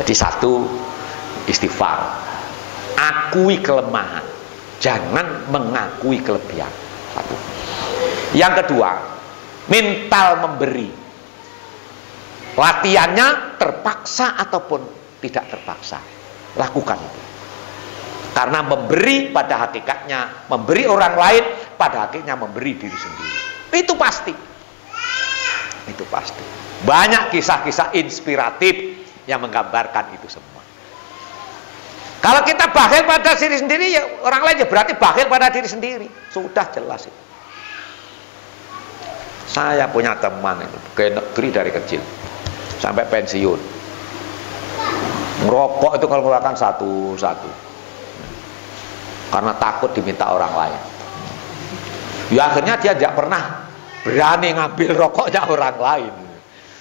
Jadi satu, istighfar, akui kelemahan, jangan mengakui kelebihan. Satu. Yang kedua, mental memberi. Latihannya terpaksa ataupun tidak terpaksa, lakukan itu. Karena memberi pada hakikatnya, memberi orang lain pada hakikatnya memberi diri sendiri. Itu pasti. Itu pasti. Banyak kisah-kisah inspiratif yang menggambarkan itu semua. Kalau kita bakhil pada diri sendiri, ya orang lain ya berarti bakhil pada diri sendiri. Sudah jelas itu. Saya punya teman itu ke negeri dari kecil sampai pensiun. Ngerokok itu kalau mengeluarkan satu-satu. Karena takut diminta orang lain. Ya akhirnya dia tidak pernah berani ngambil rokoknya orang lain.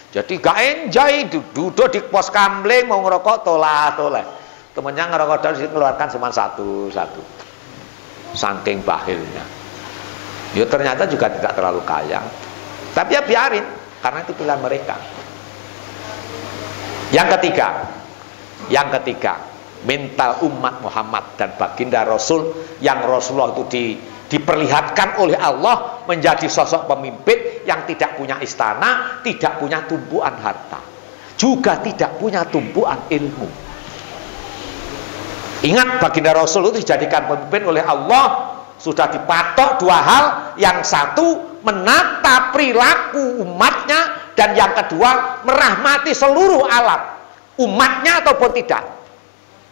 Jadi gak enjoy, duduk di pos kamling mau ngerokok toleh. Temennya ngerokok dan mengeluarkan cuma satu-satu. Saking bakhilnya. Ya ternyata juga tidak terlalu kaya. Tapi ya biarin, karena itu pilihan mereka. Yang ketiga, mental umat Muhammad dan baginda Rasul yang Rasulullah itu diperlihatkan oleh Allah menjadi sosok pemimpin yang tidak punya istana, tidak punya tumpuan harta, juga tidak punya tumpuan ilmu. Ingat, baginda Rasul itu dijadikan pemimpin oleh Allah, sudah dipatok dua hal. Yang satu, menata perilaku umatnya, dan yang kedua, merahmati seluruh alam, umatnya ataupun tidak.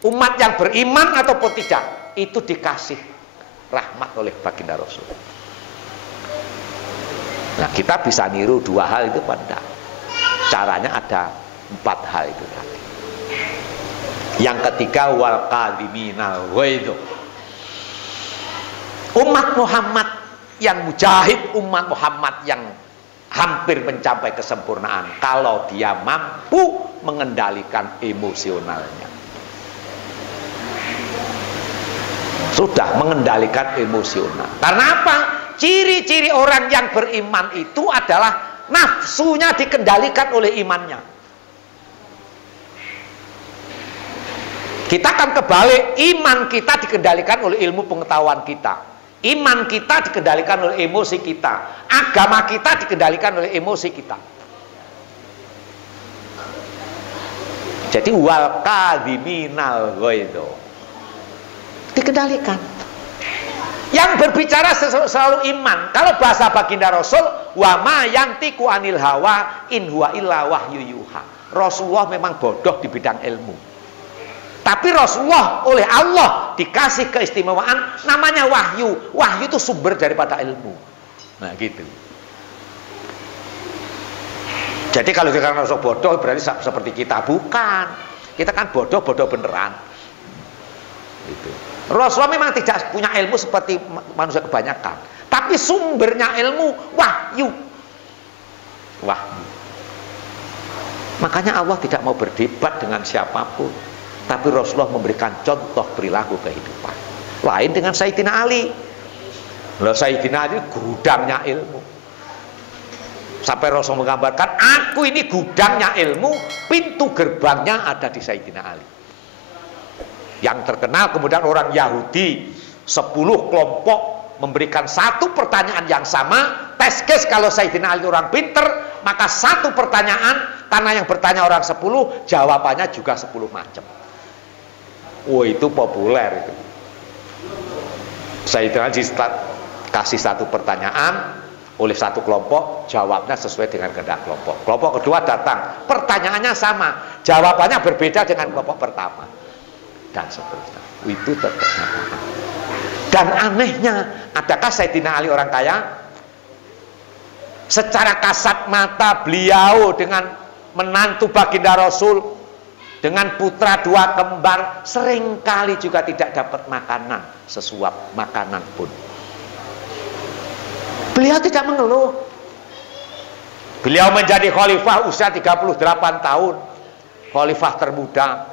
Umat yang beriman ataupun tidak, itu dikasih rahmat oleh baginda Rasul. Nah, kita bisa niru dua hal itu pada caranya ada 4 hal itu tadi. Yang ketiga, wal qadhiminal ghaidh. Umat Muhammad yang mujahid, umat Muhammad yang hampir mencapai kesempurnaan kalau dia mampu mengendalikan emosionalnya. Sudah mengendalikan emosional. Karena apa? Ciri-ciri orang yang beriman itu adalah nafsunya dikendalikan oleh imannya. Kita akan kebalik, iman kita dikendalikan oleh ilmu pengetahuan kita. Iman kita dikendalikan oleh emosi kita. Agama kita dikendalikan oleh emosi kita. Jadi wal qadhiminal ghaidh, dikendalikan. Yang berbicara selalu iman. Kalau bahasa baginda Rasul, wa ma yantiqu anil hawa in huwa illa wahyu yuha. Rasulullah memang bodoh di bidang ilmu. Tapi Rasulullah oleh Allah dikasih keistimewaan namanya wahyu. Wahyu itu sumber daripada ilmu. Nah gitu. Jadi kalau dikatakan Rasul bodoh berarti seperti kita. Bukan. Kita kan bodoh-bodoh beneran. Gitu. Rasulullah memang tidak punya ilmu seperti manusia kebanyakan. Tapi sumbernya ilmu wahyu. Wahyu. Makanya Allah tidak mau berdebat dengan siapapun. Tapi Rasulullah memberikan contoh perilaku kehidupan. Lain dengan Sayyidina Ali. Lalu Sayyidina Ali gudangnya ilmu. Sampai Rasul menggambarkan, aku ini gudangnya ilmu, pintu gerbangnya ada di Sayyidina Ali. Yang terkenal kemudian orang Yahudi 10 kelompok memberikan satu pertanyaan yang sama. Tes case kalau Sayyidina Ali orang pinter, maka satu pertanyaan, karena yang bertanya orang 10, jawabannya juga 10 macam. Oh itu populer itu. Sayyidina Ali kasih satu pertanyaan oleh satu kelompok, jawabnya sesuai dengan kehendak kelompok. Kelompok kedua datang, pertanyaannya sama, jawabannya berbeda dengan kelompok pertama, dan seterusnya. Itu terkenal. Dan anehnya, adakah Sayyidina Ali orang kaya? Secara kasat mata beliau dengan menantu baginda Rasul, dengan putra 2 kembar, seringkali juga tidak dapat makanan, sesuap makanan pun. Beliau tidak mengeluh. Beliau menjadi khalifah usia 38 tahun. Khalifah termuda,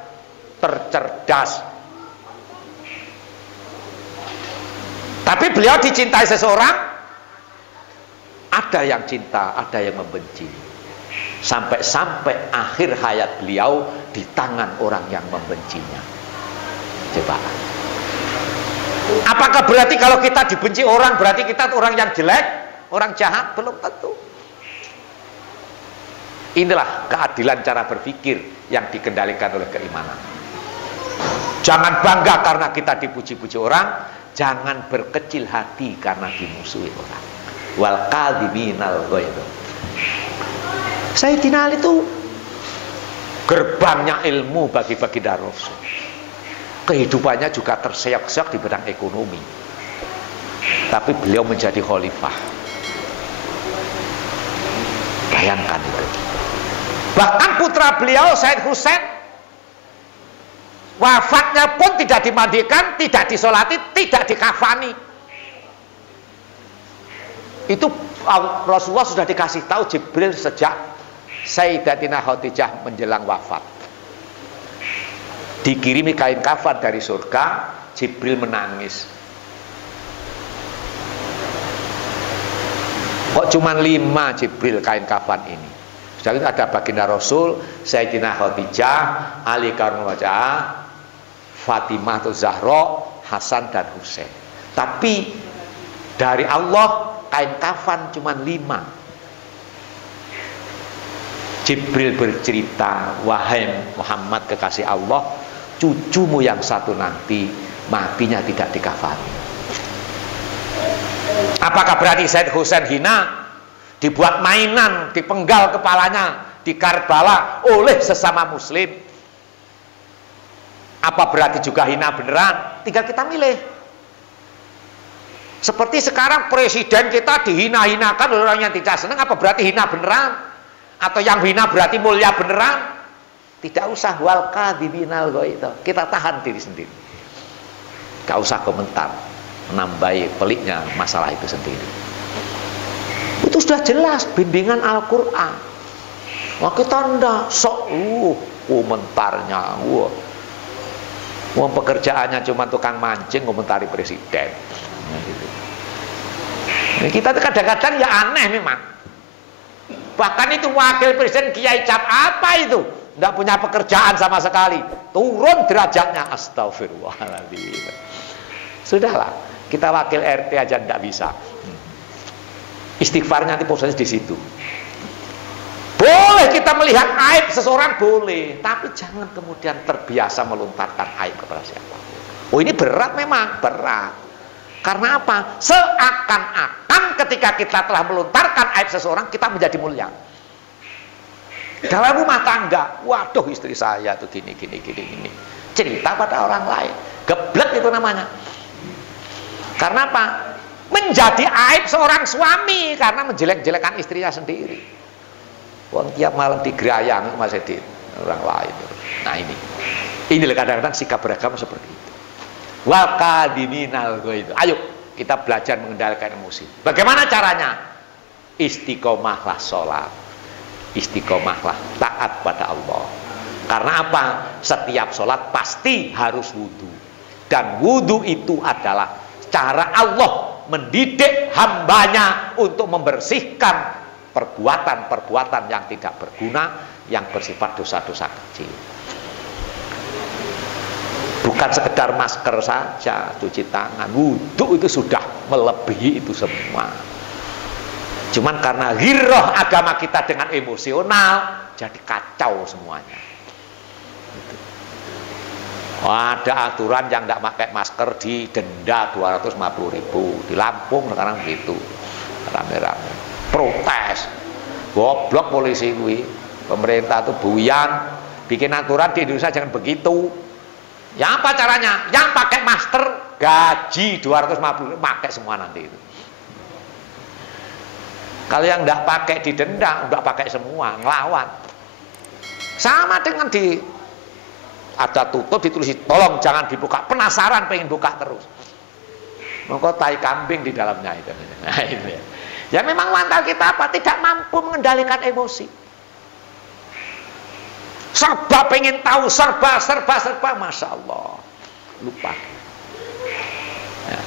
tercerdas. Tapi beliau dicintai seseorang. Ada yang cinta, ada yang membenci. sampai akhir hayat beliau di tangan orang yang membencinya. Coba. Apakah berarti kalau kita dibenci orang berarti kita orang yang jelek, orang jahat? Belum tentu. Inilah keadilan cara berpikir yang dikendalikan oleh keimanan. Jangan bangga karena kita dipuji-puji orang, jangan berkecil hati karena dimusuhi orang. Wal kadhiminal ghaidh. Sayyidina Ali itu gerbangnya ilmu bagi baginda Rasul. Kehidupannya juga terseok-seok di bidang ekonomi. Tapi beliau menjadi khalifah. Bayangkan itu. Bahkan putra beliau Said Husain wafatnya pun tidak dimandikan, tidak disolati, tidak dikafani. Itu Rasulullah sudah dikasih tahu Jibril sejak Sayyidatina Khadijah menjelang wafat. Dikirimi kain kafan dari surga, Jibril menangis. Kok cuma 5 Jibril kain kafan ini? Sudah itu ada baginda Rasul, Sayyidina Khadijah, Ali Karnul Wajah, Fatimah atau Zahra, Hasan dan Husain. Tapi dari Allah kain kafan cuma 5. Jibril bercerita, wahai Muhammad kekasih Allah, cucumu yang satu nanti matinya tidak dikafani. Apakah berarti Said Husain hina? Dibuat mainan, dipenggal kepalanya di Karbala oleh sesama muslim. Apa berarti juga hina beneran? Tinggal kita milih. Seperti sekarang presiden kita dihina-hinakan oleh orang yang tidak senang, apa berarti hina beneran? Atau yang hina berarti mulia beneran? Tidak usah wal kadhiminal ghaidh. Kita tahan diri sendiri. Gak usah komentar, menambahi peliknya masalah itu sendiri. Itu sudah jelas bimbingan Al-Qur'an. Wah, kita ndak sok komentarnya. Wah, pekerjaannya cuma tukang mancing komentari presiden. Nah, gitu. Nah, kita kadang-kadang ya aneh memang. Bahkan itu wakil presiden Kiai Cap apa itu? Tidak punya pekerjaan sama sekali. Turun derajatnya. Astagfirullahaladzim. Sudahlah, kita wakil RT aja tidak bisa. Istighfarnya nanti posisinya di situ. Boleh kita melihat aib seseorang, boleh, tapi jangan kemudian terbiasa melontarkan aib kepada siapa. Oh, ini berat memang, berat. Karena apa? Seakan-akan ketika kita telah melontarkan aib seseorang, kita menjadi mulia. Dalam rumah tangga, waduh istri saya tuh gini. Cerita pada orang lain, geblek itu namanya. Karena apa? Menjadi aib seorang suami karena menjelek-jelekan istrinya sendiri. Wong tiap malam digerayang masih di orang lain. Nah ini kadang-kadang sikap beragama seperti itu. Wal kadhiminal ghaidh. Ayo kita belajar mengendalikan emosi. Bagaimana caranya? Istiqomahlah sholat, istiqomahlah taat pada Allah. Karena apa? Setiap sholat pasti harus wudhu. Dan wudhu itu adalah cara Allah mendidik hambanya untuk membersihkan perbuatan-perbuatan yang tidak berguna, yang bersifat dosa-dosa kecil. Bukan sekedar masker saja, cuci tangan, wudhu itu sudah melebihi itu semua. Cuman karena ghirrah agama kita dengan emosional, jadi kacau semuanya. Ada aturan yang tidak pakai masker didenda 250.000. Di Lampung sekarang begitu, rame-rame protes, goblok polisi gue. Pemerintah tuh buyang, bikin aturan di Indonesia jangan begitu. Ya apa caranya? Yang pakai masker gaji 250.000, pakai semua nanti itu. Kalau yang tidak pakai didenda, tidak pakai semua, ngelawan. Sama dengan ada tutup ditulis tolong jangan dibuka, penasaran pengen buka terus. Maka tai kambing di dalamnya itu. Nah, itu ya. Ya memang mental kita apa? Tidak mampu mengendalikan emosi. Serba pengen tahu, serba, masya Allah, lupa. Ya.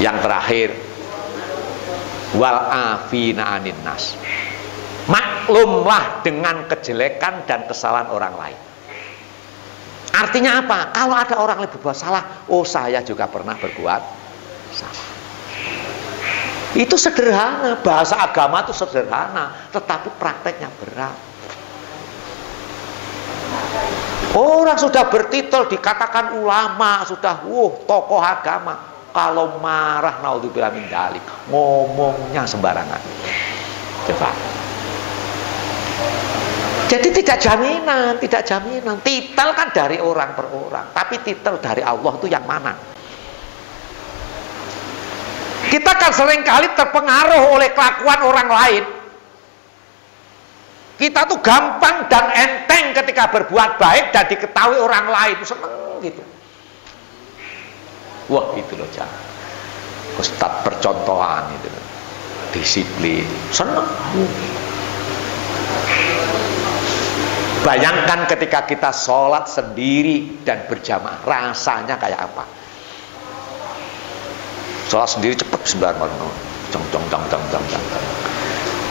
Yang terakhir, wal afina anin nas. Maklumlah dengan kejelekan dan kesalahan orang lain. Artinya apa? Kalau ada orang lain berbuat salah, oh saya juga pernah berbuat salah. Itu sederhana, bahasa agama itu sederhana, tetapi prakteknya berat. Orang sudah bertitel dikatakan ulama, sudah tokoh agama, kalau marah naudzubillah min dzalik, ngomongnya sembarangan. Coba. Jadi tidak jaminan. Titel kan dari orang per orang, tapi titel dari Allah itu yang mana? Kita kan seringkali terpengaruh oleh kelakuan orang lain. Kita tuh gampang dan enteng ketika berbuat baik dan diketahui orang lain, seneng gitu. Wah itu loh jangan. Ustadz percontohan itu, disiplin, seneng. Bayangkan ketika kita sholat sendiri dan berjamaah, rasanya kayak apa? Sholat sendiri cepet sembarangan,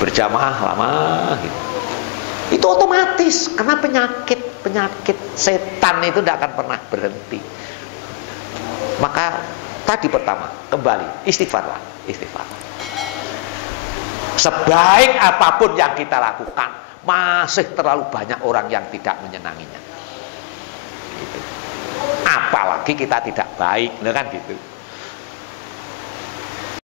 berjamaah lama gitu. Itu otomatis karena penyakit setan itu tidak akan pernah berhenti. Maka tadi pertama kembali istighfarlah. Sebaik apapun yang kita lakukan, masih terlalu banyak orang yang tidak menyenanginya. Gitu. Apalagi kita tidak baik, kan gitu.